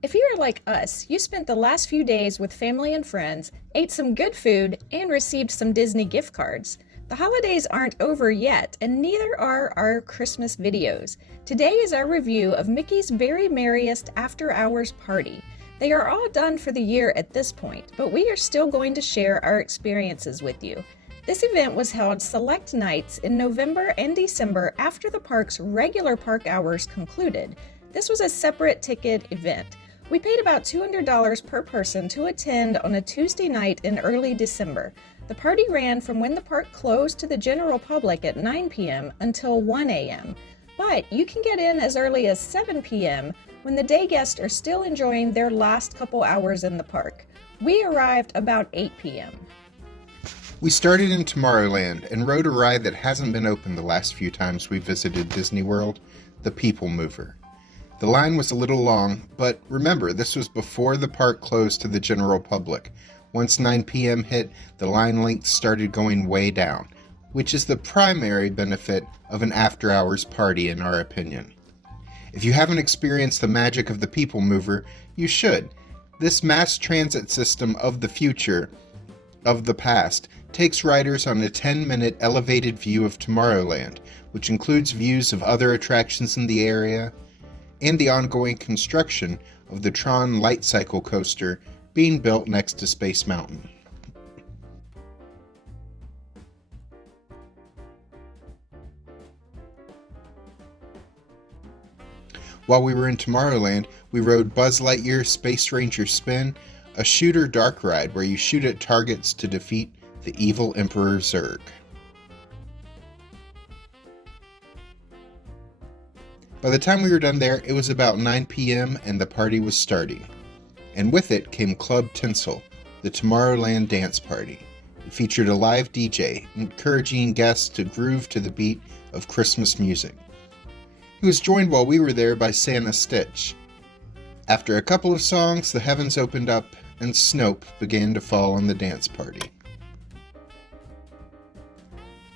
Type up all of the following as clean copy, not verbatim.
If you are like us, you spent the last few days with family and friends, ate some good food, and received some Disney gift cards. The holidays aren't over yet, and neither are our Christmas videos. Today is our review of Mickey's Very Merriest After Hours Party. They are all done for the year at this point, but we are still going to share our experiences with you. This event was held select nights in November and December after the park's regular park hours concluded. This was a separate ticket event. We paid about $200 per person to attend on a Tuesday night in early December. The party ran from when the park closed to the general public at 9 p.m. until 1 a.m. But you can get in as early as 7 p.m. when the day guests are still enjoying their last couple hours in the park. We arrived about 8 p.m. We started in Tomorrowland and rode a ride that hasn't been open the last few times we visited Disney World, the People Mover. The line was a little long, but remember, this was before the park closed to the general public. Once 9 p.m. hit, the line length started going way down, which is the primary benefit of an after-hours party in our opinion. If you haven't experienced the magic of the People Mover, you should. This mass transit system of the future, of the past, takes riders on a 10-minute elevated view of Tomorrowland, which includes views of other attractions in the area, and the ongoing construction of the Tron Light Cycle coaster being built next to Space Mountain. While we were in Tomorrowland, we rode Buzz Lightyear Space Ranger Spin, a shooter dark ride where you shoot at targets to defeat the evil Emperor Zurg. By the time we were done there, it was about 9 p.m. and the party was starting. And with it came Club Tinsel, the Tomorrowland dance party. It featured a live DJ, encouraging guests to groove to the beat of Christmas music. He was joined while we were there by Santa Stitch. After a couple of songs, the heavens opened up and Snope began to fall on the dance party.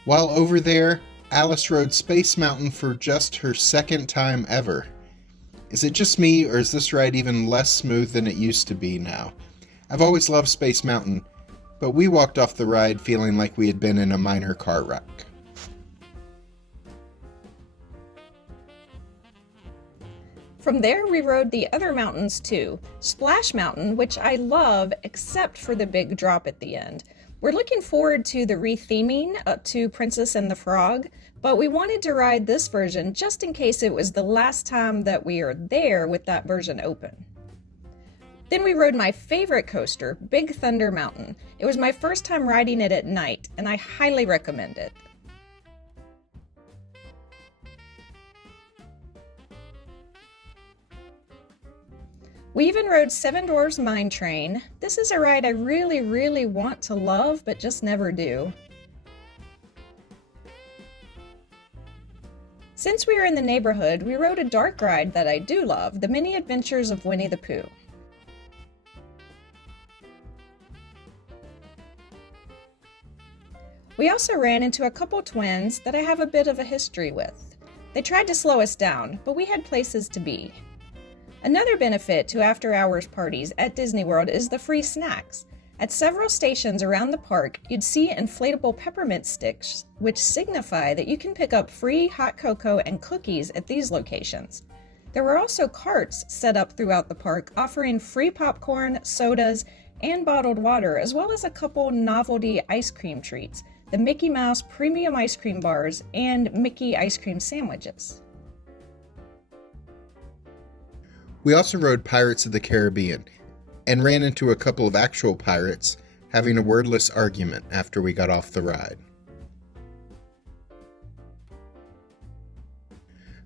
While over there, Alice rode Space Mountain for just her second time ever. Is it just me, or is this ride even less smooth than it used to be now? I've always loved Space Mountain, but we walked off the ride feeling like we had been in a minor car wreck. From there, we rode the other mountains too. Splash Mountain, which I love except for the big drop at the end. We're looking forward to the retheming up to Princess and the Frog, but we wanted to ride this version just in case it was the last time that we are there with that version open. Then we rode my favorite coaster, Big Thunder Mountain. It was my first time riding it at night, and I highly recommend it. We even rode Seven Dwarfs Mine Train. This is a ride I really want to love, but just never do. Since we were in the neighborhood, we rode a dark ride that I do love, the Mini Adventures of Winnie the Pooh. We also ran into a couple twins that I have a bit of a history with. They tried to slow us down, but we had places to be. Another benefit to after-hours parties at Disney World is the free snacks. At several stations around the park, you'd see inflatable peppermint sticks, which signify that you can pick up free hot cocoa and cookies at these locations. There were also carts set up throughout the park offering free popcorn, sodas, and bottled water, as well as a couple novelty ice cream treats, the Mickey Mouse Premium Ice Cream Bars and Mickey Ice Cream Sandwiches. We also rode Pirates of the Caribbean, and ran into a couple of actual pirates having a wordless argument after we got off the ride.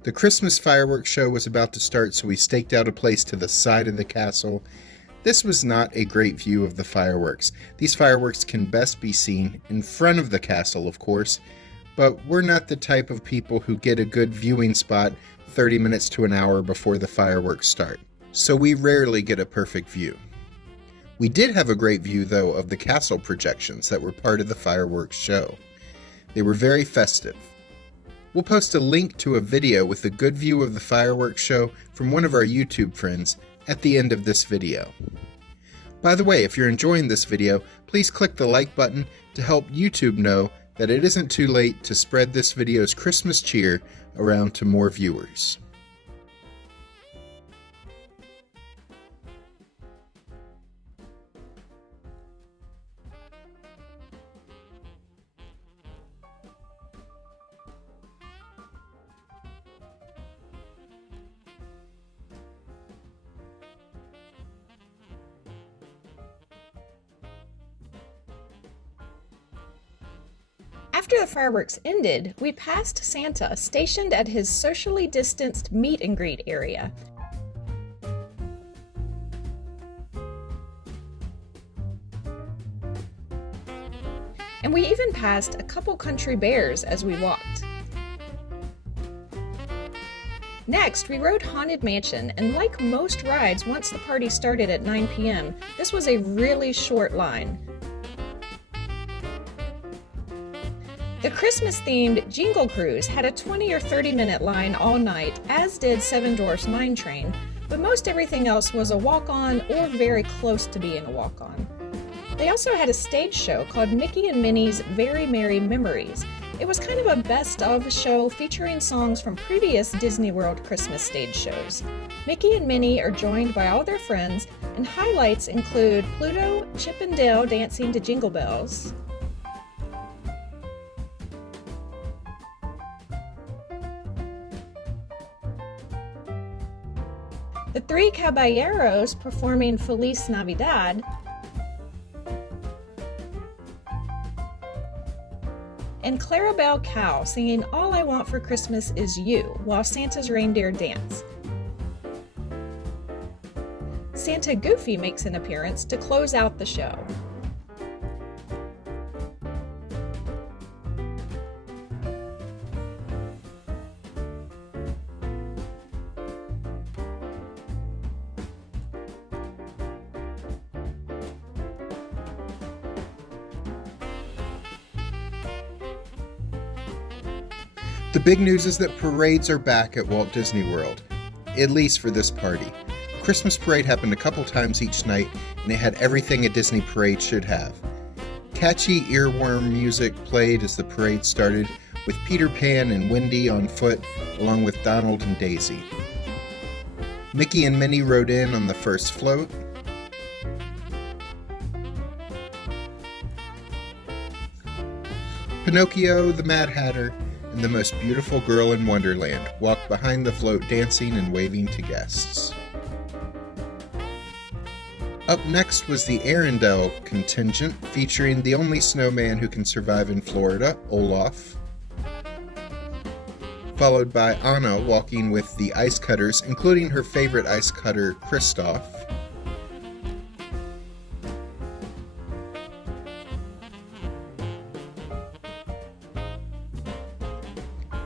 The Christmas fireworks show was about to start, so we staked out a place to the side of the castle. This was not a great view of the fireworks. These fireworks can best be seen in front of the castle, of course, but we're not the type of people who get a good viewing spot 30 minutes to an hour before the fireworks start, so we rarely get a perfect view. We did have a great view, though, of the castle projections that were part of the fireworks show. They were very festive. We'll post a link to a video with a good view of the fireworks show from one of our YouTube friends at the end of this video. By the way, if you're enjoying this video, please click the like button to help YouTube know that it isn't too late to spread this video's Christmas cheer around to more viewers. After the fireworks ended, we passed Santa stationed at his socially distanced meet and greet area. And we even passed a couple country bears as we walked. Next, we rode Haunted Mansion, and like most rides, once the party started at 9 p.m., this was a really short line. The Christmas-themed Jingle Cruise had a 20 or 30-minute line all night, as did Seven Dwarfs Mine Train, but most everything else was a walk-on or very close to being a walk-on. They also had a stage show called Mickey and Minnie's Very Merry Memories. It was kind of a best-of show featuring songs from previous Disney World Christmas stage shows. Mickey and Minnie are joined by all their friends, and highlights include Pluto, Chip and Dale dancing to Jingle Bells, the Three Caballeros performing Feliz Navidad, and Clarabelle Cow singing All I Want for Christmas Is You while Santa's reindeer dance. Santa Goofy makes an appearance to close out the show. The big news is that parades are back at Walt Disney World, at least for this party. A Christmas parade happened a couple times each night, and it had everything a Disney parade should have. Catchy earworm music played as the parade started, with Peter Pan and Wendy on foot, along with Donald and Daisy. Mickey and Minnie rode in on the first float. Pinocchio, the Mad Hatter, and the most beautiful girl in Wonderland walked behind the float dancing and waving to guests. Up next was the Arendelle contingent, featuring the only snowman who can survive in Florida, Olaf, followed by Anna walking with the ice cutters, including her favorite ice cutter, Kristoff,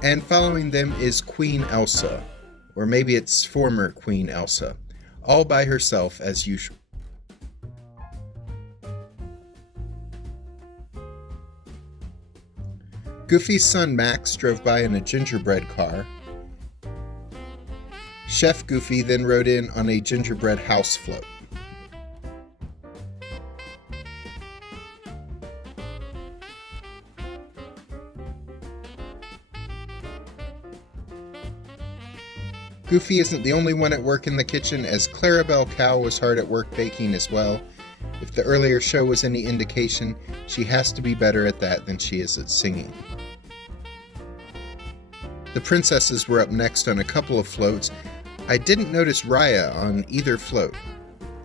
and following them is Queen Elsa, or maybe it's former Queen Elsa, all by herself as usual. Goofy's son Max drove by in a gingerbread car. Chef Goofy then rode in on a gingerbread house float. Goofy isn't the only one at work in the kitchen, as Clarabelle Cow was hard at work baking as well. If the earlier show was any indication, she has to be better at that than she is at singing. The princesses were up next on a couple of floats. I didn't notice Raya on either float.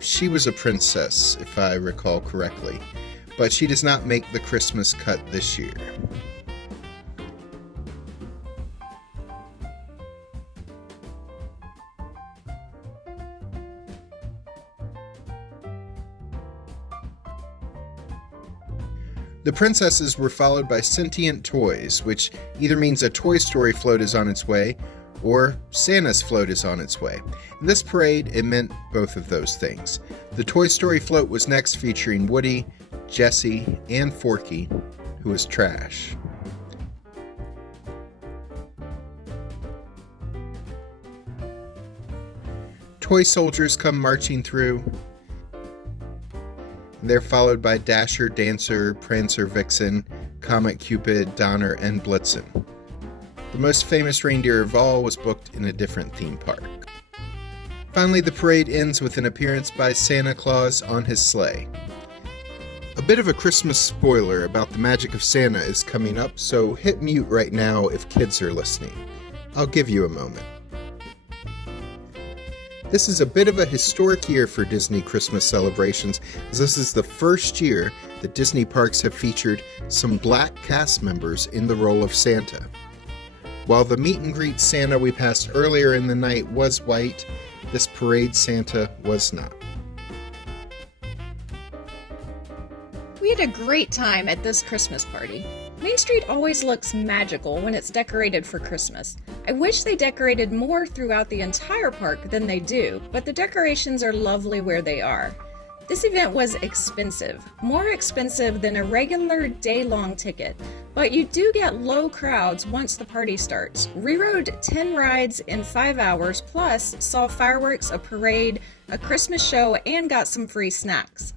She was a princess, if I recall correctly, but she does not make the Christmas cut this year. The princesses were followed by sentient toys, which either means a Toy Story float is on its way, or Santa's float is on its way. In this parade, it meant both of those things. The Toy Story float was next, featuring Woody, Jessie, and Forky, who was trash. Toy soldiers come marching through. They're followed by Dasher, Dancer, Prancer, Vixen, Comet, Cupid, Donner, and Blitzen. The most famous reindeer of all was booked in a different theme park. Finally, the parade ends with an appearance by Santa Claus on his sleigh. A bit of a Christmas spoiler about the magic of Santa is coming up, so hit mute right now if kids are listening. I'll give you a moment. This is a bit of a historic year for Disney Christmas celebrations, as this is the first year that Disney parks have featured some black cast members in the role of Santa. While the meet and greet Santa we passed earlier in the night was white, this parade Santa was not. We had a great time at this Christmas party. Main Street always looks magical when it's decorated for Christmas. I wish they decorated more throughout the entire park than they do, but the decorations are lovely where they are. This event was expensive, more expensive than a regular day-long ticket, but you do get low crowds once the party starts. We rode 10 rides in 5 hours, plus saw fireworks, a parade, a Christmas show, and got some free snacks.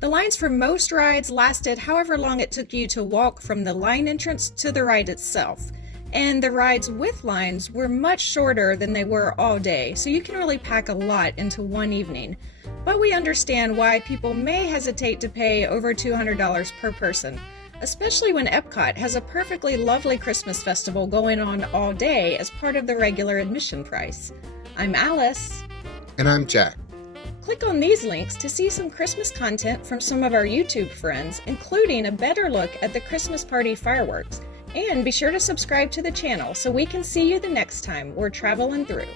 The lines for most rides lasted however long it took you to walk from the line entrance to the ride itself. And the rides with lines were much shorter than they were all day, so you can really pack a lot into one evening. But we understand why people may hesitate to pay over $200 per person, especially when Epcot has a perfectly lovely Christmas festival going on all day as part of the regular admission price. I'm Alice. And I'm Jack. Click on these links to see some Christmas content from some of our YouTube friends, including a better look at the Christmas party fireworks. And be sure to subscribe to the channel so we can see you the next time we're traveling through.